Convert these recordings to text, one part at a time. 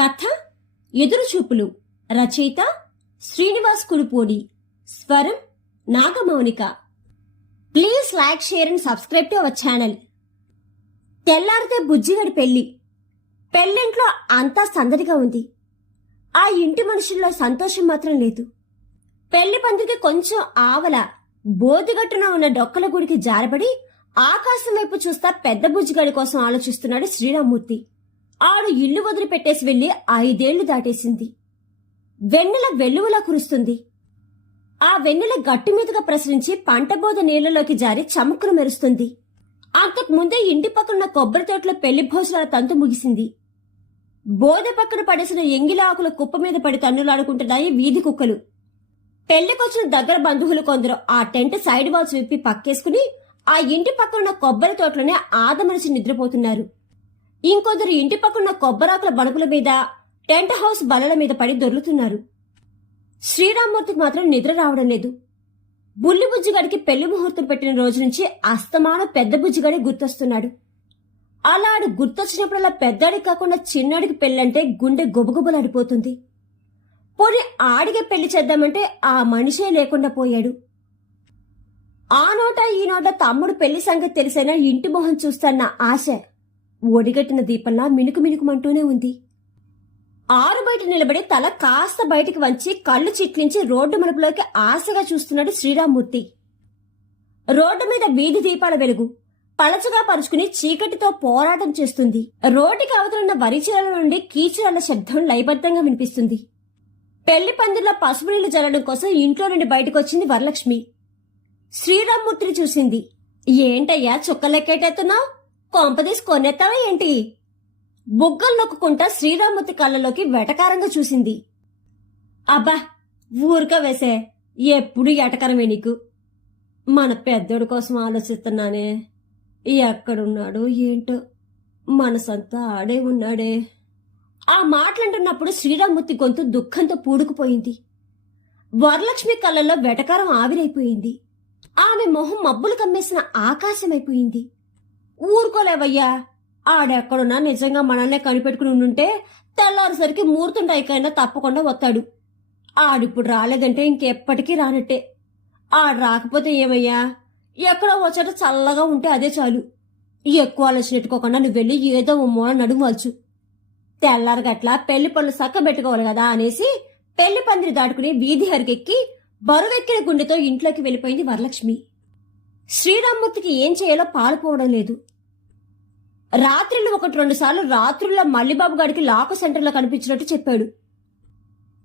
కథ ఎదురుచూపులు రచయిత శ్రీనివాస్ కుడిపూడి స్వరం Nagamounika. Please like share and subscribe to our channel. తెల్లారితే బుజ్జిగడి పెళ్ళి పెళ్ళింట్లో అంతా సందడిగా ఉంది. ఆ ఇంటి మనుషుల్లో సంతోషం మాత్రం లేదు. పెళ్ళి పందిరికి కొంచెం ఆవల బోధిగట్టున ఉన్న డొక్కల గుడికి జారబడి ఆకాశం వైపు చూస్తా పెద్ద బుజ్జిగాడి కోసం ఆలోచిస్తున్నాడు శ్రీరామ్మూర్తి ఆడు ఇల్లు వదిలిపెట్టేసి వెళ్ళి వెళ్ళి ఐదేళ్ళు దాటేసింది. వెన్నెల వెల్లువలా కురుస్తుంది. ఆ వెన్నెల గట్టు మీదుగా ప్రసరించి పంటబోధ నీళ్ళలోకి జారి చమక్కును మెరుస్తుంది. అంతకు ముందే ఇంటి పక్కన కొబ్బరి తోటలో పెళ్ళి భోజనాల తంతు ముగిసింది. బోధ పక్కన పడేసిన ఎంగిల ఆకుల కుప్ప మీద పడి తన్నులాడుకుంటున్నాయి వీధి కుక్కలు. పెళ్ళికొచ్చిన దగ్గర బంధువులు కొందరు ఆ టెంట్ సైడ్ వాల్స్ విప్పి పక్కేసుకుని ఆ ఇంటి పక్కన కొబ్బరి తోటలోనే ఆదమరిచి నిద్రపోతున్నారు. ఇంకొందరు ఇంటి పక్కన కొబ్బరాకుల బణుకుల మీద టెంట్ హౌస్ బలల మీద పడి దొర్లుతున్నారు. శ్రీరామ్మూర్తికి మాత్రం నిద్ర రావడం లేదు. బుల్లి బుజ్జిగాడికి పెళ్ళి ముహూర్తం పెట్టిన రోజు నుంచి అస్తమానం పెద్ద బుజ్జిగాడి గుర్తొస్తున్నాడు. అలా ఆడు గుర్తొచ్చినప్పుడల్లా పెద్దాడికి కాకుండా చిన్నాడికి పెళ్ళంటే గుండె గుబగుబలాడిపోతుంది. పోనీ ఆడిగే పెళ్ళి చేద్దామంటే ఆ మనిషే లేకుండా పోయాడు. ఆ నోట ఈ నోట తమ్ముడు పెళ్ళి సంగతి తెలిసైనా ఇంటి మొహం చూస్తాన్న ఆశ ఒడిగట్టిన దీపంలా మినుకు మినుకుమంటూనే ఉంది. ఆరు బయట నిలబడి తల కాస్త బయటికి వంచి కళ్ళు చిట్లించి రోడ్డు మలుపులోకి ఆశగా చూస్తున్నాడు శ్రీరామ్మూర్తి. రోడ్డు మీద వీధి దీపాల వెలుగు పలచగా పరుచుకుని చీకటితో పోరాటం చేస్తుంది. రోడ్డుకి అవతలున్న వరిచీరల నుండి కీచురాల శబ్దం లయబద్ధంగా వినిపిస్తుంది. పెళ్ళి పందిర్లో పసుపు నీళ్ళు జల్లడం కోసం ఇంట్లో నుండి బయటకొచ్చింది వరలక్ష్మి. శ్రీరామ్మూర్తిని చూసింది. ఏంటయ్యా చుక్కలెక్కేటెత్తున్నావు కొంపదీసి కొనేత్తావా ఏంటి? బుగ్గలు నొక్కుంటా శ్రీరామ్మూర్తి కళ్ళలోకి వెటకారంగా చూసింది. అబ్బా ఊరిక వేసే ఎప్పుడు ఎటకరమే నీకు? మన పెద్దోడి కోసం ఆలోచిస్తున్నానే. ఎక్కడున్నాడో ఏంటో? మనసంతా ఆడే ఉన్నాడే. ఆ మాటలంటున్నప్పుడు శ్రీరామూర్తి గొంతు దుఃఖంతో పూడుకుపోయింది. వరలక్ష్మి కళ్ళల్లో వెటకారం ఆవిరైపోయింది. ఆమె మొహం మబ్బులు కమ్మేసిన ఆకాశమైపోయింది. ఊరుకోలేవయ్యా. ఆడెక్కడున్నా నిజంగా మనల్నే కనిపెట్టుకుని ఉండుంటే తెల్లారిసరికి మూర్తుండైకైనా తప్పకుండా వస్తాడు. ఆడిప్పుడు రాలేదంటే ఇంకెప్పటికీ రానట్టే. ఆడు రాకపోతే ఏమయ్యా? ఎక్కడో వచ్చాట చల్లగా ఉంటే అదే చాలు. ఎక్కువ ఆలోచనెట్టుకోకుండా నువ్వు వెళ్ళి ఏదో ఓ మూల నడుమవచ్చు తెల్లారగట్ల పెళ్ళి పనులు సక్కబెట్టుకోవాలి కదా అనేసి పెళ్ళి పందిరి దాటుకుని వీధి హరికెక్కి బరువెక్కిన గుండెతో ఇంట్లోకి వెళ్ళిపోయింది వరలక్ష్మి. శ్రీరామ్మూర్తికి ఏం చేయాలో పాలుపోవడం లేదు. రాత్రిళ్ళు ఒకటి రెండు సార్లు రాత్రుల్లో మల్లిబాబు గారికి లాకు సెంటర్లో కనిపించినట్టు చెప్పాడు.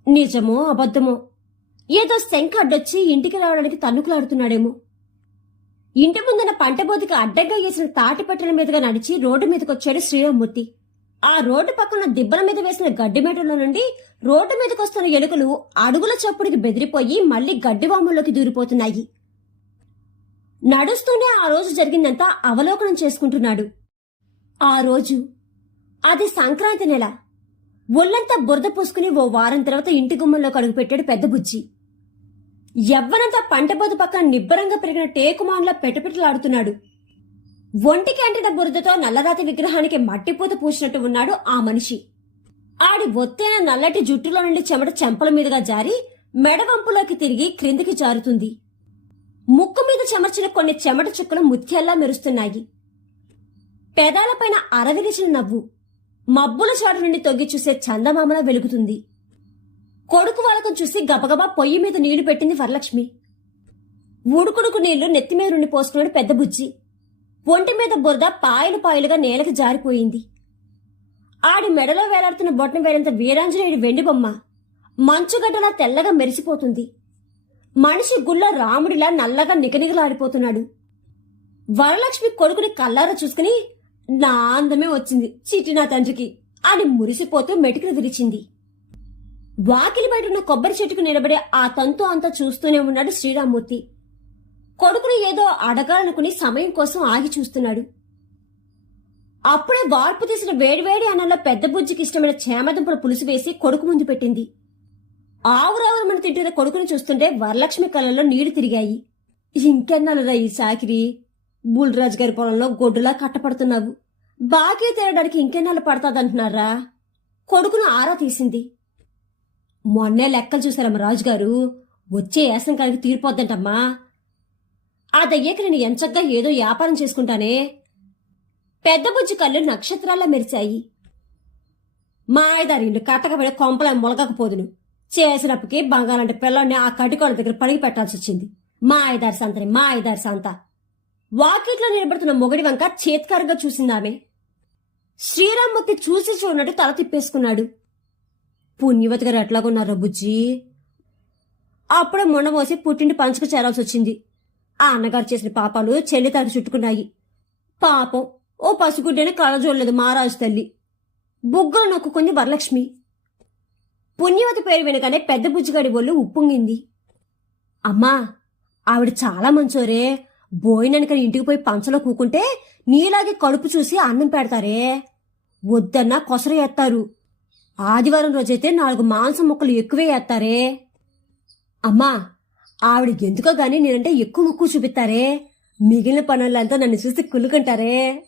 నిజమో అబద్ధమో? ఏదో శంఖ అడ్డొచ్చి ఇంటికి రావడానికి తన్నుకులాడుతున్నాడేమో. ఇంటి ముందున్న పంటబోతికి అడ్డంగా వేసిన తాటిపట్టల మీదుగా నడిచి రోడ్డు మీదకొచ్చాడు శ్రీరామ్మూర్తి. ఆ రోడ్డు పక్కన దిబ్బల మీద వేసిన గడ్డిమేటలో నుండి రోడ్డు మీదకొస్తున్న ఎలుకలు అడుగుల చప్పుడికి బెదిరిపోయి మళ్ళీ గడ్డివాముల్లోకి దూరిపోతున్నాయి. నడుస్తూనే ఆ రోజు జరిగిందంతా అవలోకనం చేసుకుంటున్నాడు. ఆ రోజు అది సంక్రాంతి నెల. ఒళ్ళంతా బురద పూసుకుని ఓ వారం తర్వాత ఇంటి గుమ్మంలోకి అడుగుపెట్టాడు పెద్ద బుజ్జి. పంట పంటబోతు పక్కన నిబ్బరంగా పెరిగిన టేకుమాన్లా పెటపెటలాడుతున్నాడు. ఒంటికి అంటిన బురదతో నల్లరాతి విగ్రహానికి మట్టిపూత పూసినట్టు ఉన్నాడు ఆ మనిషి. ఆడి ఒత్తైన నల్లటి జుట్టులో నుండి చెమట చెంపల మీదుగా జారి మెడవంపులోకి తిరిగి క్రిందికి జారుతుంది. ముక్కు మీద చెమర్చిన కొన్ని చెమట చుక్కలు ముత్యాల్లా మెరుస్తున్నాయి. పెదాలపైన అరవిరిచిన నవ్వు మబ్బుల చాటు నుండి తొగి చూసే చందమామలా వెలుగుతుంది. కొడుకు వాళ్ళకం చూసి గబగబా పొయ్యి మీద నీళ్ళు పెట్టింది వరలక్ష్మి. ఊడుకుడుకు నీళ్ళు నెత్తి మీద నుండి పోసుకున్నాడు పెద్ద బుజ్జి. ఒంటి మీద బురద పాయలు పాయలుగా నేలకు జారిపోయింది. ఆడి మెడలో వేలాడుతున్న బొట్టన వేలంత వీరాంజనేయుడి వెండి బొమ్మ మంచుగడ్డలా తెల్లగా మెరిసిపోతుంది. మనిషి గుళ్ళ రాముడిలా నల్లగా నిగనిగలాడిపోతున్నాడు. వరలక్ష్మి కొడుకుని కల్లారా చూసుకుని నా అందమే వచ్చింది చిటి నా తండ్రికి అని మురిసిపోతూ మెటికలు విరిచింది. వాకిలి బయట ఉన్న కొబ్బరి చెట్టుకు నిలబడే ఆ తంతు అంతా చూస్తూనే ఉన్నాడు శ్రీరామ్మూర్తి. కొడుకుని ఏదో అడగాలనుకుని సమయం కోసం ఆగి చూస్తున్నాడు. అప్పుడే వార్పు తీసిన వేడివేడి అన్నంలో పెద్ద బుజ్జికి ఇష్టమైన చేమదుంపల పులుసు వేసి కొడుకు ముందు పెట్టింది. ఆవురావురమని తింటున్న కొడుకుని చూస్తుంటే వరలక్ష్మి కళ్ళలో నీళ్ళు తిరిగాయి. ఇంకెన్నాళ్ళురా ఈ సాకిరి? బుల్రాజ్ గారి పొలంలో గొడ్డులా కట్టపడుతున్నావు. బాకీ తీరడానికి ఇంకెన్నాళ్ళు పడతాదంటున్నారా? కొడుకును ఆరా తీసింది. మొన్నే లెక్కలు చూశారమ్మ రాజుగారు వచ్చే యాసం తీరిపోద్దంటమ్మా. ఆ దయ్యకి నేను ఎంచక్గా ఏదో వ్యాపారం చేసుకుంటానే. పెద్ద బుజ్జి కళ్ళు నక్షత్రాల్లా మెరిచాయి మా ఆయదారిండు కట్టకబడి కొంపలే మొలగకపోదును. చేసినప్పటికీ బంగారంటే పిల్లల్ని ఆ కటికోళ్ళ దగ్గర పడిగి పెట్టాల్సి వచ్చింది మా ఆయదారి సంతని మా ఆయదారి సంత వాకిట్లో నిలబడుతున్న మొగడి వంక చేత్కారుగా చూసిందామె. శ్రీరామ్మూర్తి చూసి చూడనట్టు తల తిప్పేసుకున్నాడు. పుణ్యవతి గారు ఎట్లాగున్నారో బుజ్జి? అప్పుడే మొండమోసి పుట్టింటి పంచుకు చేరాల్సి వచ్చింది. ఆ అన్నగారు చేసిన పాపాలు చెల్లి తల్లి చుట్టుకున్నాయి. పాపం ఓ పసిగుడ్డని కళ్ళ చూడలేదు మహారాజు తల్లి. బుగ్గలు నొక్కుకుంది వరలక్ష్మి. పుణ్యవతి పేరు వినగానే పెద్ద బుజ్జిగాడి ఒళ్ళు ఉప్పొంగింది. అమ్మా ఆవిడ చాలా మంచోరే. బోయిననికని ఇంటికి పోయి పంచలో కూకుంటే నీలాగే కడుపు చూసి అన్నం పెడతారే? వద్దన్నా కొసరు ఎత్తారు ఆదివారం రోజైతే నాలుగు మాంసం ముక్కలు ఎక్కువే ఎత్తారే అమ్మా ఆవిడ ఎందుకో గాని నేనంటే ఎక్కువ ముక్కు చూపిస్తారే? మిగిలిన పనులంతా నన్ను చూసి కులుకుంటారే?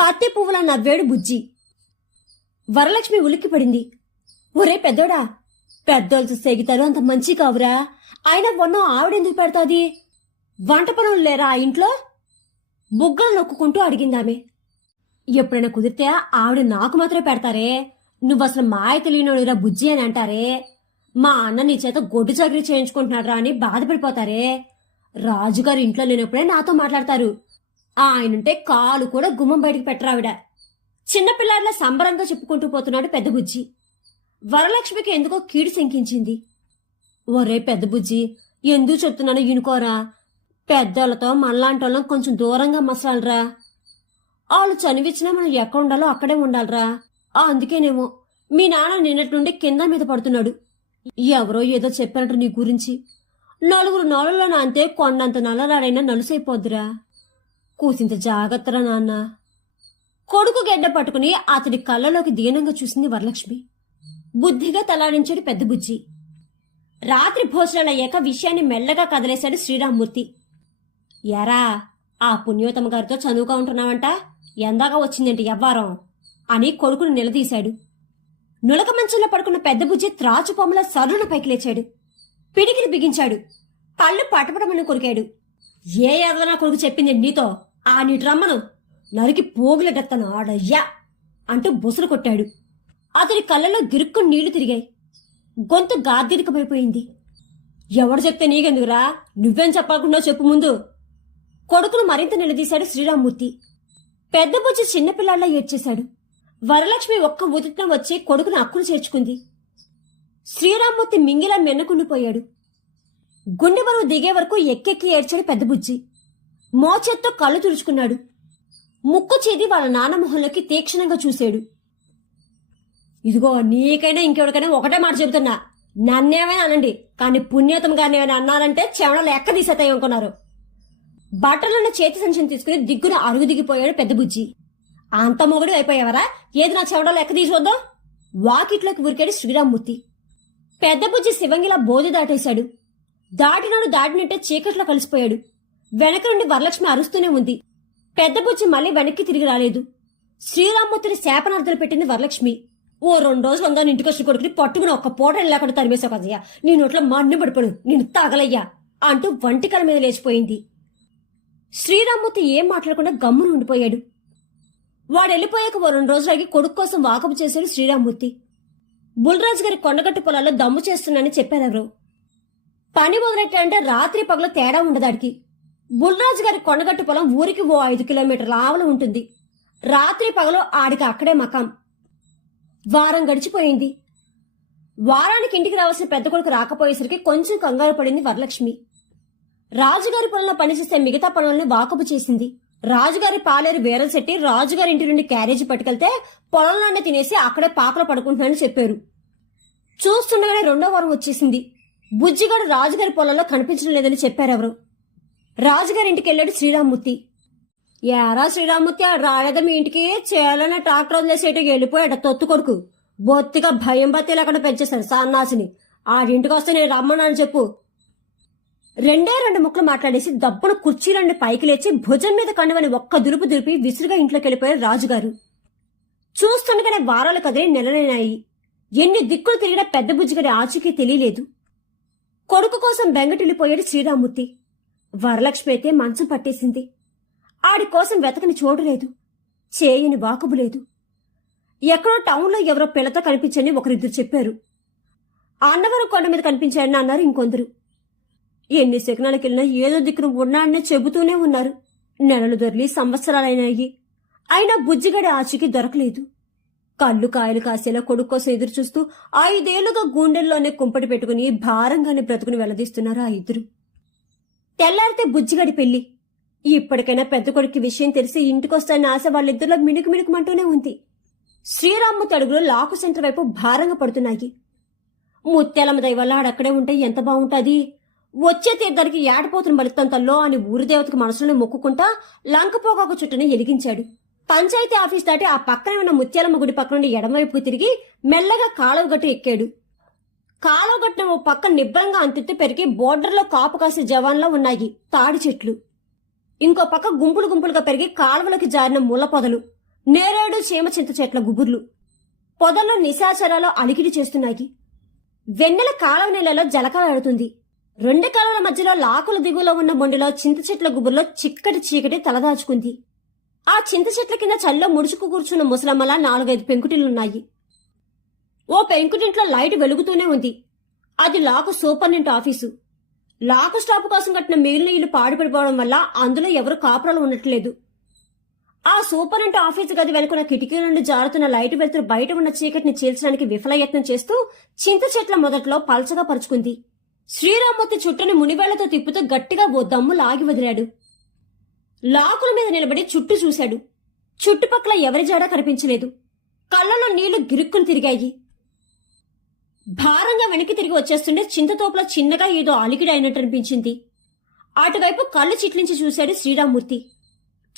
పత్తి పువ్వుల నవ్వేడు బుజ్జి. వరలక్ష్మి ఉలిక్కి పడింది. ఒరే పెద్దోడా పెద్దోళ్ళు చూస్తే అంత మంచి కావురా. అయినా మొన్న ఆవిడెందుకు పెడతాది? వంట పనులు లేరా ఆ ఇంట్లో? బుగ్గలు నొక్కుంటూ అడిగిందామె. ఎప్పుడైనా కుదిరితే ఆవిడ నాకు మాత్రమే పెడతారే? నువ్వు అసలు మాయ తెలియనోడిరా బుజ్జి అని అంటారే? మా అన్న నీ చేత గొడ్డు చాకరీ చేయించుకుంటున్నాడు రా అని బాధపడిపోతారే? రాజుగారు ఇంట్లో లేనప్పుడే నాతో మాట్లాడతారు. ఆయనుంటే కాలు కూడా గుమ్మం బయటికి పెట్టరావిడ. చిన్నపిల్లాడిలా సంబరంగా చెప్పుకుంటూ పోతున్నాడు పెద్ద బుజ్జి. వరలక్ష్మికి ఎందుకో కీడు శంకించింది. ఒరే పెద్ద బుజ్జి ఎందుకు చెప్తున్నానో ఇనుకోరా పెద్దోళ్ళతో మనలాంటోళ్ళం కొంచెం దూరంగా మసలాలరా. వాళ్ళు చనివిచ్చినా మనం ఎక్కడ ఉండాలో అక్కడే ఉండాలిరా. అందుకేనేమో మీ నాన్న నిన్నటి నుండి కింద మీద పడుతున్నాడు. ఎవరో ఏదో చెప్పారట నీ గురించి. నలుగురు నలులో అంతే కొండంత నల్లరాడైనా నలుసైపోద్దురా. కూసింత జాగ్రత్తరా నాన్న. కొడుకు గెడ్డ పట్టుకుని అతడి కళ్ళలోకి దీనంగా చూసింది వరలక్ష్మి. బుద్ధిగా తలాడించాడు పెద్ద బుజ్జి. రాత్రి భోజనాలు అయ్యాక విషయాన్ని మెల్లగా కదిలేశాడు శ్రీరామ్మూర్తి. ఎరా ఆ పుణ్యోత్తమ గారితో చదువుగా ఉంటున్నావంట? ఎందాక వచ్చిందేంటి ఎవ్వారం అని కొడుకును నిలదీశాడు. నులక మంచంలో పడుకున్న పెద్ద బుజ్జి త్రాచు పొమ్మల సర్రున పైకి లేచాడు. పిడికిని బిగించాడు. కళ్ళు పటపటమని కొరికాడు. ఏ ఎదనా కొడుకు చెప్పింది నీతో? ఆ నీటి రమ్మను. నరికి పోగులెట్టెత్తను ఆడయ్యా! అంటూ బుసలు కొట్టాడు. అతడి కళ్ళలో గిరుక్కు నీళ్ళు తిరిగాయి. గొంతు గాద్దిరికమైపోయింది ఎవడు చెప్తే నీకెందుకురా? నువ్వేం చెప్పకుండా చెప్పు ముందు. కొడుకును మరింత నిలదీశాడు శ్రీరామ్మూర్తి. పెద్ద బుజ్జి చిన్నపిల్లాళ్ళ ఏడ్చేశాడు. వరలక్ష్మి ఒక్క ఉదిట్న వచ్చి కొడుకును అక్కును చేర్చుకుంది. శ్రీరామ్మూర్తి మింగిలా మెన్నుకుండిపోయాడు గుండె బరువు దిగే వరకు ఎక్కెక్కి ఏడ్చాడు పెద్ద బుజ్జి. మోచేత్తో కళ్ళు తుడుచుకున్నాడు. ముక్కు చేది వాళ్ళ నాన్న మొహంలోకి తీక్షణంగా చూశాడు. ఇదిగో నీకైనా ఇంకెవరికైనా ఒకటే మాట చెబుతున్నా. నన్నేమైనా అనండి కానీ పుణ్యతం గారిని ఏమైనా అన్నారంటే చెవడలు ఎక్క తీసేతాయి అనుకున్నారు. బట్టలున్న చేతి సంచిని తీసుకుని దిగ్గున అరుగు దిగిపోయాడు పెద్ద బుజ్జి. అంత మొగుడు అయిపోయావరా? ఏది నా చెవడలో ఎక్క తీసొద్దాం వాకిట్లోకి ఉరికాడు శ్రీరామ్మూర్తి. పెద్ద బుజ్జి శివంగిలా బోధి దాటేశాడు. దాటినాడు దాటినట్టే చీకట్లో కలిసిపోయాడు. వెనక నుండి వరలక్ష్మి అరుస్తూనే ఉంది. పెద్ద బుజ్జి మళ్ళీ వెనక్కి తిరిగి రాలేదు. శ్రీరామ్మూర్తిని శాపనార్థాలు పెట్టింది వరలక్ష్మి. ఓ రెండు రోజులు ఉందా ఇంటికి వచ్చిన కొడుకుని పట్టుకుని ఒక్క పూట లేకుండా తరిమేశావు కదయ్యా. నీ నోట్లో మన్ను పడిపోడు నేను తాగలయ్యా అంటూ వంటికల మీద లేచిపోయింది. శ్రీరామ్మూర్తి ఏం మాట్లాడకుండా గమ్మున ఉండిపోయాడు. వాడు వెళ్ళిపోయాక ఓ రెండు రోజులకి కొడుకు కోసం వాకపు చేశాడు శ్రీరామ్మూర్తి. బుల్రాజు గారి కొండగట్టు పొలాల్లో దమ్ము చేస్తున్నానని చెప్పారెవరు. పని మొదలెట్టాలంటే రాత్రి పగల తేడా ఉండదాడికి బుల్రాజు గారి కొండగట్టు పొలం ఊరికి ఓ ఐదు కిలోమీటర్ల ఆవల ఉంటుంది. రాత్రి పగలు ఆడికి అక్కడే మకాం. వారం గడిచిపోయింది. వారానికి ఇంటికి రావాల్సిన పెద్ద కొడుకు రాకపోయేసరికి కొంచెం కంగారు పడింది వరలక్ష్మి. రాజుగారి పొలంలో పనిచేసే మిగతా పనులను వాకపు చేసింది. రాజుగారి పాలేరు వేరలు రాజుగారి ఇంటి నుండి క్యారేజీ పట్టుకెళ్తే పొలంలోనే తినేసి అక్కడే పాకలో పడుకుంటున్నానని చెప్పారు. చూస్తుండగానే రెండో వారం వచ్చేసింది. బుజ్జిగాడు రాజుగారి పొలంలో కనిపించడం లేదని చెప్పారెవరు? రాజుగారి ఇంటికి వెళ్ళాడు శ్రీరామ్మూర్తి. ఏరా శ్రీరామ్మూర్తి ఆ రాలేదా మీ ఇంటికి చేయాలన్న ట్రాక్టర్ వదిలేసేట వెళ్ళిపోయాడు తొత్తు కొడుకు. బొత్తిగా భయం బత్తి అక్కడ పెంచేశాడు సన్నాసిని. ఆడింటికి వస్తే నేను రమ్మనని చెప్పు. రెండే రెండు ముక్కలు మాట్లాడేసి దప్పున కుర్చీలన్నీ పైకి లేచి భుజం మీద కనువని ఒక్క దురుపు దులిపి విసురుగా ఇంట్లోకి వెళ్ళిపోయారు రాజుగారు. చూస్తుండగానే వారాలు కదిలి నెలలైనాయి. ఎన్ని దిక్కులు తిరిగినా పెద్ద బుజ్జిగారి ఆచూకీ తెలియలేదు. కొడుకు కోసం బెంగటిల్లిపోయాడు శ్రీరామూర్తి. వరలక్ష్మి అయితే మంచం పట్టేసింది. ఆడి కోసం వెతకని చూడలేదు చేయని వాకబు లేదు. ఎక్కడో టౌన్లో ఎవరో పిల్లతో కనిపించని ఒకరిద్దరు చెప్పారు. అన్నవరం కొండ మీద కనిపించారని అన్నారు ఇంకొందరు. ఎన్ని శకనాలకు వెళ్ళినా ఏదో దిక్కున ఉన్నాడనే చెబుతూనే ఉన్నారు. నెలలు దొరిలి సంవత్సరాలైనాయి. అయినా బుజ్జిగడి ఆచికి దొరకలేదు. కళ్ళు కాయలు కాసేలా కొడుకు కోసం ఎదురు చూస్తూ ఐదేళ్ళుగా గుండెల్లోనే కుంపటి పెట్టుకుని భారంగానే బ్రతుకుని వెళ్ళదీస్తున్నారు ఆ ఇద్దరు. తెల్లారితే బుజ్జిగడి పెళ్ళి ఇప్పటికైనా పెద్ద కొడుకు విషయం తెలిసి ఇంటికొస్తాయన్న ఆశ వాళ్ళిద్దరిలో మిణుకు మిణుకుమంటూనే ఉంది. శ్రీరాము తడుగులో లాకు సెంటర్ వైపు భారంగా పడుతున్నాయి. ముత్యాలమ్మ దయ వల్ల ఆడక్కడే ఉంటే ఎంత బాగుంటుంది వచ్చే తీర్థానికి ఏడపోతున్న బలితంతల్లో అని ఊరిదేవతకు మనసులను మనసులో మొక్కుకుంటా లంకపోగాకు చుట్టని ఎలిగించాడు. పంచాయతీ ఆఫీస్ దాటి ఆ పక్కనే ఉన్న ముత్యాలమ్మ గుడి పక్క నుండి ఎడమవైపుకు తిరిగి మెల్లగా కాలువ గట్టు ఎక్కాడు. కాలువ గట్టున ఓ పక్క నిబ్బరంగా అంతెత్తు పెరిగి బోర్డర్లో కాపు కాసే జవాన్లా ఉన్నాయి తాడి చెట్లు. ఇంకో పక్క గుంపులు గుంపులుగా పెరిగి కాలువలకి జారిన ముళ్ళ పొదలు నేరేడు చీమ చింత చెట్ల గుబుర్లు. పొదల్లో నిశాచరాలు అలికిడి చేస్తున్నాయి. వెన్నెల కాలువ జలకాలు జలకాలాడుతుంది రెండు కాలువల మధ్యలో లాకుల దిగువలో ఉన్న మొండిలో చింత చెట్ల గుబుర్లో చిక్కటి చీకటి తలదాచుకుంది. ఆ చింత చెట్ల కింద చల్లో ముడుచుకు కూర్చున్న ముసలమ్మల నాలుగైదు పెంకుటిల్లున్నాయి ఓ పెంకుటింట్లో లైట్ వెలుగుతూనే ఉంది. అది లాకు సూపర్నెంట్ ఆఫీసు. లాకు స్టాప్ కోసం కట్టిన మిగిలిన ఇల్లు పాడుపడిపోవడం వల్ల అందులో ఎవరు కాపురాలు ఉండట్లేదు. ఆ సూపరింట్ ఆఫీసు గది వెనుకున్న కిటికీ నుండి జారుతున్న లైట్ వెలుతురు బయట ఉన్న చీకటిని చీల్చడానికి విఫలయత్నం చేస్తూ చింత చెట్ల మొదట్లో పల్చగా పరుచుకుంది. శ్రీరామూర్తి చుట్టూని మునివేళ్ళతో తిప్పుతూ గట్టిగా ఓ దమ్ము లాగి వదిలాడు. లాకుల మీద నిలబడి చుట్టూ చూశాడు. చుట్టుపక్కల ఎవరి జాడా కనిపించలేదు. కళ్ళలో నీళ్ళు గిరుక్కుని తిరిగాయి. భారంగా వెనక్కి తిరిగి వచ్చేస్తుంటే చింతతోపులో చిన్నగా ఏదో అలికిడి అయినట్టు అనిపించింది. అటువైపు కళ్ళు చిట్లించి చూశాడు శ్రీరామూర్తి.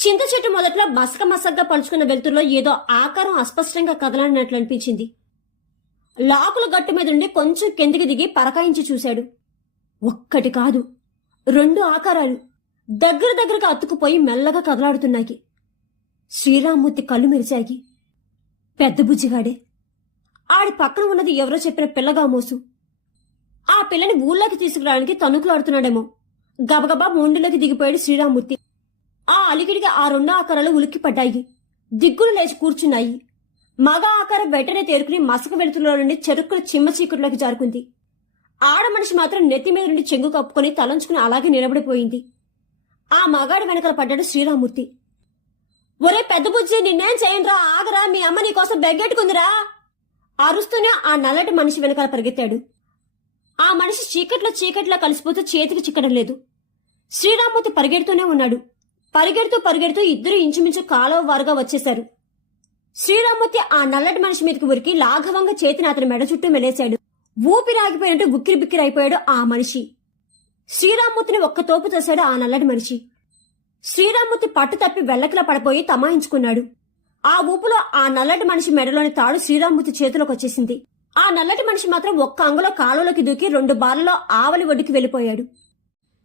చింత చెట్టు మొదట్లో మసక మసగ్గా పలుచుకున్న వెలుతురులో ఏదో ఆకారం అస్పష్టంగా కదలనట్లు అనిపించింది. లాకుల గట్టు మీద ఉండి కొంచెం కిందికి దిగి పరకాయించి చూశాడు. ఒక్కటి కాదు. రెండు ఆకారాలు దగ్గర దగ్గరగా అతుకుపోయి మెల్లగా కదలాడుతున్నాయి. శ్రీరామూర్తి కళ్ళు మెరిచాయి పెద్ద బుజ్జిగాడే. ఆడి పక్కన ఉన్నది ఎవరో చెప్పిన పిల్లగా మోసు. ఆ పిల్లని ఊళ్ళోకి తీసుకురావడానికి తణుకులాడుతున్నాడేమో. గబగబా మొండిలోకి దిగిపోయాడు శ్రీరామూర్తి ఆ అలిగిడికి ఆ రెండు ఆకారాలు ఉలిక్కి పడ్డాయి దిగ్గులు లేచి కూర్చున్నాయి. మగ ఆకారం వెంటనే తేరుకుని మసక వెలుతురులో నుండి చెరుక్కుల చిమ్మ చీకటిలోకి జారుకుంది. ఆడ మనిషి మాత్రం నెత్తి మీద నుండి చెంగు కప్పుకొని తలంచుకుని అలాగే నిలబడిపోయింది. ఆ మగాడి వెనకాల పడ్డాడు శ్రీరామూర్తి. ఒరే పెద్ద బుజ్జి నిన్నేం చేయండిరా? ఆగరా మీ అమ్మ నీ కోసం బెగ్గెట్టుకుందిరా? అరుస్తూనే ఆ నల్లటి మనిషి వెనకాల పరిగెత్తాడు. ఆ మనిషి చీకట్లో చీకట్లో కలిసిపోతూ చేతికి చిక్కడం లేదు. శ్రీరామూర్తి పరిగెడుతూనే ఉన్నాడు. పరిగెడుతూ పరిగెడుతూ ఇద్దరు ఇంచుమించు కాలువ వారుగా వచ్చేశారు. శ్రీరామూర్తి ఆ నల్లటి మనిషి మీదకి ఉరికి లాఘవంగా చేతిని అతని మెడ చుట్టూ మెలేశాడు. ఊపిరాగిపోయినట్టు గుక్కిరి బిక్కిరి అయిపోయాడు ఆ మనిషి. శ్రీరామూర్తిని ఒక్క తోపు చేశాడు ఆ నల్లటి మనిషి. శ్రీరామ్మూర్తి పట్టు తప్పి వెల్లకిలా పడిపోయి తమాయించుకున్నాడు. ఆ ఊపులో ఆ నల్లటి మనిషి మెడలోని తాడు శ్రీరామ్మూర్తి చేతిలోకి వచ్చేసింది. ఆ నల్లటి మనిషి మాత్రం ఒక్క అంగులో కాలువలోకి దూకి రెండు బార్లలో ఆవలి ఒడ్డుకి వెళ్ళిపోయాడు.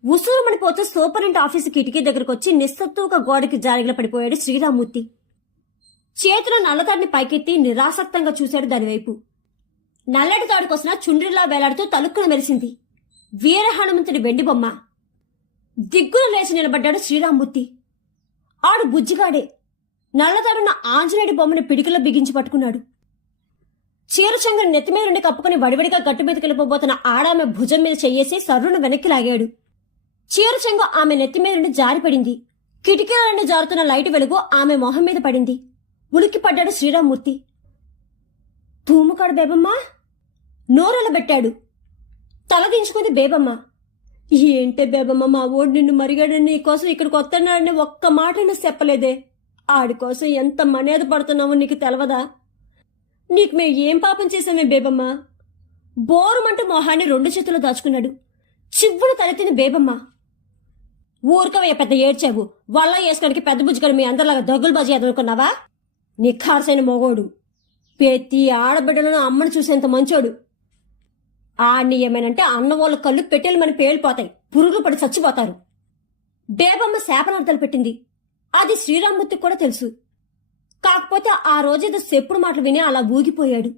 ఉసూరుమని పోతూ సూపరింట్ ఆఫీసు కిటికీ దగ్గరకు వచ్చి నిస్సత్తుగా గోడకి జారిగిల పడిపోయాడు శ్రీరామూర్తి. చేతిలో నల్లతాడిని పైకెత్తి నిరాసక్తంగా చూశాడు దానివైపు. నల్లటి తాడుకొసిన చుండ్రిలా వేలాడుతూ తలుక్కున మెరిసింది. వీర హనుమంతుడి వెండి బొమ్మ. దిగ్గున లేచి నిలబడ్డాడు శ్రీరామ్మూర్తి. ఆడు బుజ్జిగాడే. నల్లతాడున్న ఆంజనేయుడి బొమ్మని పిడికిలో బిగించి పట్టుకున్నాడు. చీరచంగని నెత్తి మీద నుండి కప్పుకుని వడివడిగా గట్టు మీదకి వెళ్ళిపోబోతున్న ఆడామె భుజం మీద చెయ్యేసి సర్రును వెనక్కి లాగాడు. చీరచంగు ఆమె నెత్తి మీద నుండి జారిపడింది. కిటికీల నుండి జారుతున్న లైట్ వెలుగు ఆమె మొహం మీద పడింది. ఉలిక్కి పడ్డాడు శ్రీరామూర్తి భూముకాడు బేబమ్మ. నోరెళ్ళబెట్టాడు తలదించుకుంది బేబమ్మ. ఏంటే బేబమ్మ మా ఓడి నిన్ను మరిగాడని నీకోసం ఇక్కడికి వస్తున్నాడని ఒక్క మాటైనా చెప్పలేదే. ఆడి కోసం ఎంత మనేద పడుతున్నావో నీకు తెలవదా? నీకు మేము ఏం పాపం చేశామే బేబమ్మ? బోరుమంటూ మొహాన్ని రెండు చేతులు దాచుకున్నాడు. చివ్వును తలెత్తింది బేబమ్మ. ఊరికవయ్య పెద్ద ఏడ్చావు. వల్ల వేసుకోడానికి పెద్ద బుజ్జిగాడు మీ అందరిలాగా దగ్గులు బాజీ ఎదుర్కొన్నావా? నిఖార్సైన మొగోడు. ప్రతి ఆడబిడ్డలను అమ్మని చూసేంత మంచోడు. ఆడిని అంటే అన్న వాళ్ళ కళ్ళు పెట్టెలు మన పేలిపోతాయి. పురుగులు పడి చచ్చిపోతారు. బేబమ్మ శాపనార్థాలు పెట్టింది. అది శ్రీరామ్మూర్తికి కూడా తెలుసు. కాకపోతే ఆ రోజేదో చెప్పుడు మాటలు విని అలా ఊగిపోయాడు.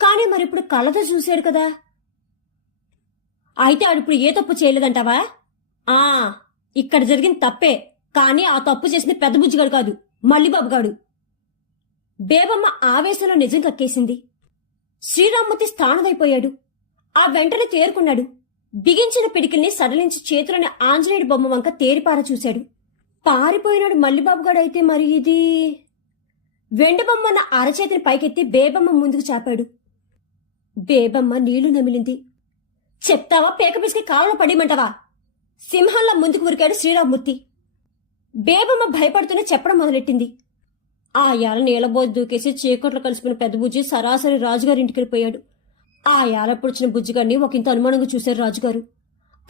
కానీ మరి ఇప్పుడు కళ్ళతో చూశాడు కదా. అయితే ఆడిప్పుడు ఏ తప్పు చేయలేదంటావా? ఆ ఇక్కడ జరిగిన తప్పే. కానీ ఆ తప్పు చేసింది పెద్ద బుజ్జిగాడు కాదు మల్లిబాబుగాడు బేబమ్మ ఆవేశంలో నిజం కక్కేసింది. శ్రీరామ్మూర్తి స్థానమైపోయాడు ఆ వెంటనే తేరుకున్నాడు. బిగించిన పిడికిల్ని సడలించి చేతులని ఆంజనేయుడి బొమ్మ వంక తేరిపార చూశాడు. పారిపోయినాడు మల్లిబాబుగాడైతే మరి ఇది? వెండి బొమ్మన్న అరచేతిని పైకెత్తి బేబమ్మ ముందుకు చాపాడు. బేబమ్మ నీళ్ళు నమిలింది. చెప్తావా? పేకపిసికి పిసికి పడిమంటావా? సింహంలా ముందుకు ఉరికాడు శ్రీరామ్మూర్తి. బేబమ్మ భయపడుతూనే చెప్పడం మొదలెట్టింది. ఆ యాల నీలబోజ్ దూకేసి చీకట్లో కలిసిపోయిన పెద్ద బుజ్జి సరాసరి రాజుగారి ఇంటికి వెళ్ళిపోయాడు. ఆ యాల వచ్చిన బుజ్జిగాడిని ఒకంత అనుమానంగా చూశారు రాజుగారు.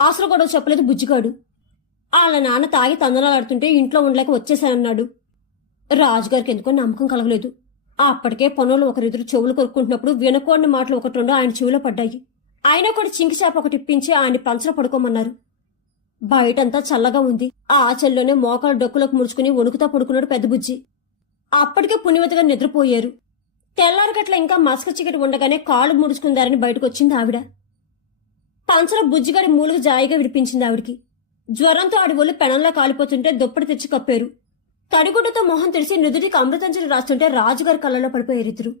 అసలు గొడవ చెప్పలేదు బుజ్జిగాడు. వాళ్ళ నాన్న తాగి తందనాలాడుతుంటే ఇంట్లో ఉండలేక వచ్చేసానన్నాడు రాజుగారికి ఎందుకో నమ్మకం కలగలేదు. అప్పటికే పనులు ఒకరిద్దరు చెవులు కొరుక్కుంటున్నప్పుడు వినకూడని మాటలు ఒకటి రెండు ఆయన చెవిలో పడ్డాయి. ఆయన కూడా చింకి చేప ఒకటి ఇప్పించి ఆయన్ని పంచర పడుకోమన్నారు. బయటంతా చల్లగా ఉంది. ఆ ఆచల్లోనే మోకాలు డొక్కులకు ముడుచుకుని వణుకుతా పడుకున్నాడు పెద్ద బుజ్జి. అప్పటికే పుణ్యవతిగా నిద్రపోయారు. తెల్లారగట్ల ఇంకా మసక చీకటి ఉండగానే కాళ్ళు ముడుచుకుందారని బయటకు వచ్చింది ఆవిడ. పంచర బుజ్జిగాడి మూలుగు జాయిగా విడిపించింది ఆవిడికి. జ్వరంతో ఆడి ఒళ్ళు పెనంలా కాలిపోతుంటే దుప్పటి తెచ్చి కప్పారు. తడిగుడ్డతో మొహం తెరిచి నుదుటికి అమృతంజలి రాస్తుంటే రాజుగారి కళ్ళలో పడిపోయారు ఇద్దరు.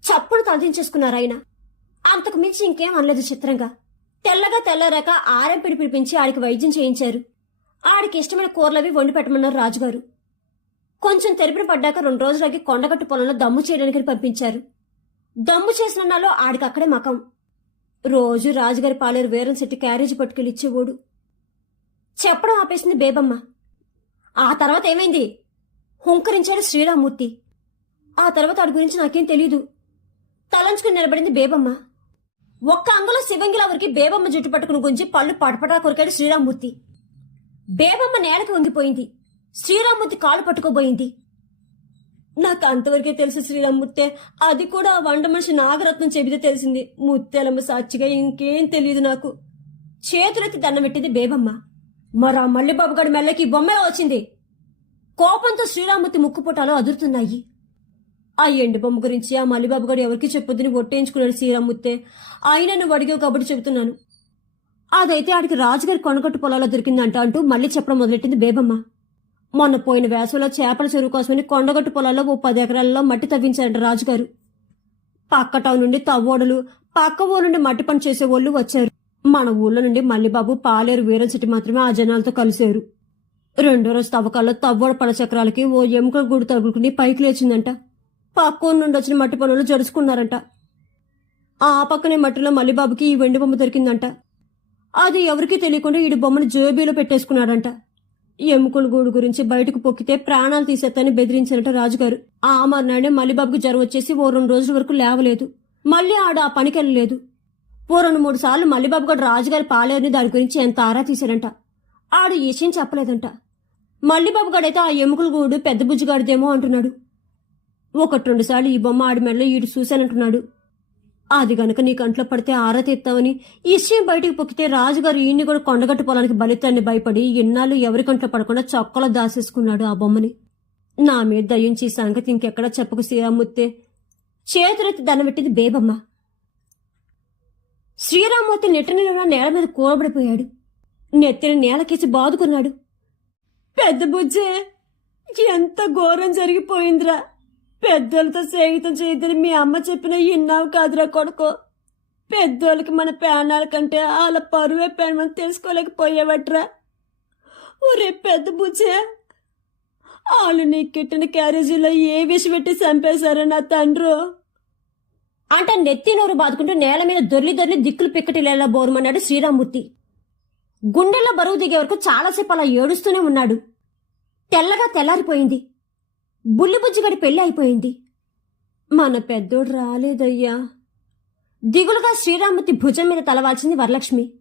చప్పుడు తలదించేసుకున్నారు ఆయన. అంతకు మించి ఇంకేం అనలేదు చిత్రంగా. తెల్లగా తెల్లరాక ఆరం పిడి పిడిపించి ఆడికి వైద్యం చేయించారు. ఆడికి ఇష్టమైన కూరలవి వండి పెట్టమన్నారు రాజుగారు. కొంచెం తెరిపిన పడ్డాక రెండు రోజులకి కొండగట్టు పొలంలో దమ్ము చేయడానికి పంపించారు. దమ్ము చేసిన నాలో ఆడికి అక్కడే మకం. రోజు రాజుగారి పాలేరు వేరం శెట్టి క్యారేజీ పట్టుకెళ్ళి ఇచ్చేవాడు. చెప్పడం ఆపేసింది బేబమ్మ. ఆ తర్వాత ఏమైంది? హుంకరించాడు శ్రీరామూర్తి. ఆ తర్వాత వాడి గురించి నాకేం తెలియదు తలంచుకుని నిలబడింది బేబమ్మ. ఒక్క అంగలో శివంగిలా వరకు బేబమ్మ జుట్టు పట్టుకుని గుంజి పళ్ళు పడపటా కొరికాడు శ్రీరామూర్తి. బేబమ్మ నేలకు వంగిపోయింది. శ్రీరామ్మూర్తి కాలు పట్టుకోబోయింది. నాకు అంతవరకే తెలుసు శ్రీరామూర్తే అది కూడా వండ వంట మనిషి నాగరత్నం చెబితే తెలిసింది. ముత్తెలమ్మ సాక్షిగా ఇంకేం తెలియదు నాకు. చేతులెత్తి దండం పెట్టింది బేబమ్మ. మరా మల్లిబాబు గడి మెల్లకి ఈ బొమ్మే వచ్చింది. కోపంతో శ్రీరామూర్తి ముక్కుపుటాలు అదురుతున్నాయి. ఆ ఎండు బొమ్మ గురించి ఆ మల్లిబాబు గడు ఎవరికి చెప్పొద్దని ఒట్టేయించుకున్నాడు శ్రీరామూర్తే ఆయన నువ్వు అడిగావు కాబట్టి చెబుతున్నాను. అదైతే ఆడికి రాజుగారి కొనగట్టు పొలాల్లో దొరికిందంట అంటూ మళ్ళీ చెప్పడం మొదలెట్టింది బేబమ్మ. మొన్న పోయిన వేసవిలో చేపల చెరువు కోసమని కొండగట్టు పొలాల్లో ఓ పది ఎకరాల్లో మట్టి తవ్వించారంట రాజుగారు. పక్క టౌన్ నుండి తవ్వోడలు పక్క ఊరు నుండి మట్టి పని చేసే వాళ్ళు వచ్చారు. మన ఊళ్ళో నుండి మల్లిబాబు పాలేరు వీరంశెట్టి మాత్రమే ఆ జనాలతో కలిశారు. రెండో రోజు తవ్వకాల్లో తవ్వోడ పడ చక్రాలకి ఓ ఎముక గుడి తగులుకుని పైకి లేచిందంట. పక్క ఊరు నుండి వచ్చిన మట్టి పనులు జరుచుకున్నారంట ఆ పక్కనే మట్టిలో మల్లిబాబుకి ఈ వెండి బొమ్మ దొరికిందంట. అది ఎవరికీ తెలియకుండా ఈడు బొమ్మను జేబీలో పెట్టేసుకున్నాడంట. ఎముకల గూడు గురించి బయటకు పొక్కితే ప్రాణాలు తీసేత్తని బెదిరించారట రాజుగారు. ఆ మర్నాడే మల్లిబాబుకి జ్వరం వచ్చేసి ఓ రెండు రోజుల వరకు లేవలేదు. మళ్ళీ ఆడు ఆ పనికి వెళ్ళలేదు. ఓ రెండు మూడు సార్లు మల్లిబాబు గారు రాజుగారి పాలేరుని దాని గురించి ఎంత ఆరా తీశారంట ఆడు ఈ విషయం చెప్పలేదంట. మల్లిబాబు గడైతే ఆ ఎముకల గూడు పెద్ద బుజ్జిగాడిదేమో అంటున్నాడు. ఒకటి రెండు సార్లు ఈ బొమ్మ ఆడి మెడలో ఈడు చూశానంటున్నాడు. అది గనుక నీ కంట్లో పడితే ఆరతెత్తావని తీస్తావని ఈ బయటికి పొక్కితే రాజుగారు ఈయన్ని కూడా కొండగట్టు పొలానికి బలితాన్ని భయపడి ఎన్నాళ్ళు ఎవరి కంట్లో పడకుండా చొక్కలో దాసేసుకున్నాడు ఆ బొమ్మని. నా మీద దయించి ఈ సంగతి ఇంకెక్కడా చెప్పకు శ్రీరామూర్తే చేతులెత్తి దనబెట్టింది బేబమ్మ. శ్రీరామూర్తి నెట్టనిలో నేల మీద కూరబడిపోయాడు. నెత్తిన నేలకేసి బాదుకున్నాడు. పెద్ద బుజ్జే ఎంత ఘోరం జరిగిపోయిందిరా. పెద్దోళ్ళతో స్నేహితం చేయొద్దని మీ అమ్మ చెప్పిన ఇన్నావు కాదురా కొడుకో. పెద్దోళ్ళకి మన ప్రాణాల కంటే వాళ్ళ పరువే ప్రాణం తెలుసుకోలేకపోయేవట్రా. ఒరే పెద్ద బుజ్జే. వాళ్ళు నీ కిట్టిన క్యారేజీలో ఏ విషం పెట్టి చంపేశారా నా తండ్రు? అంటే నెత్తి నోరు బాదుకుంటూ నేల మీద దొర్లి దొర్లి దిక్కులు పిక్కటిలేలా బోరుమన్నాడు శ్రీరామూర్తి. గుండెల్లో బరువు దిగే వరకు చాలాసేపు అలా ఏడుస్తూనే ఉన్నాడు. తెల్లగా తెల్లారిపోయింది. బుల్లిబుజ్జిగడి పెళ్ళి అయిపోయింది. మన పెద్దోడు రాలేదయ్యా. దిగులుగా శ్రీరామూర్తి భుజం మీద తలవాల్చింది వరలక్ష్మి.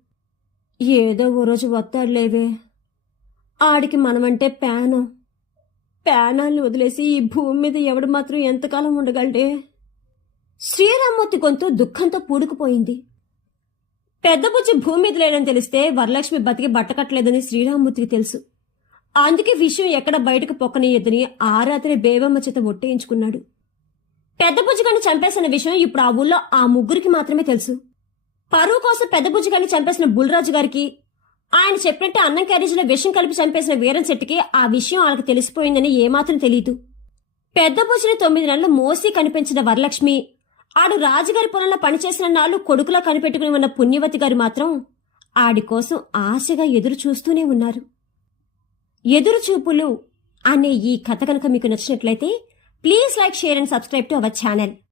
ఏదో ఓ రోజు వస్తాడులేవే ఆడికి మనమంటే పేనం ప్యానాల్ని వదిలేసి ఈ భూమి మీద ఎవడు మాత్రం ఎంతకాలం ఉండగలడే? శ్రీరామూర్తి గొంతు దుఃఖంతో పూడుకుపోయింది. పెద్ద బుజ్జి భూమి మీద లేడని తెలిస్తే వరలక్ష్మి బతికి బట్టకట్టలేదని శ్రీరామూర్తికి తెలుసు. అందుకే విషయం ఎక్కడ బయటకు పొక్కనీయద్దని ఆ రాత్రి బేబమ్మ చేత ఒట్టేయించుకున్నాడు పెద్ద బుజ్జిగాన్ని చంపేసిన విషయం ఇప్పుడు ఆ ఊళ్ళో ఆ ముగ్గురికి మాత్రమే తెలుసు. పరువు కోసం పెద్ద బుజ్జిగాన్ని చంపేసిన బుల్రాజు గారికి ఆయన చెప్పినట్టు అన్నం క్యారేజీలో విషం కలిపి చంపేసిన వీరం శెట్టికి ఆ విషయం వాళ్ళకి తెలిసిపోయిందని ఏమాత్రం తెలియదు పెద్ద బుజ్జిని తొమ్మిది నెలలు మోసి కనిపించిన వరలక్ష్మి ఆడు రాజుగారి పొలంలో పనిచేసిన నాళ్ళు కొడుకులా కనిపెట్టుకుని ఉన్న పుణ్యవతి గారు మాత్రం ఆడి కోసం ఆశగా ఎదురు చూస్తూనే ఉన్నారు. ఎదురుచూపులు అనే ఈ కథ కనుక మీకు నచ్చినట్లయితే please like share and subscribe to our channel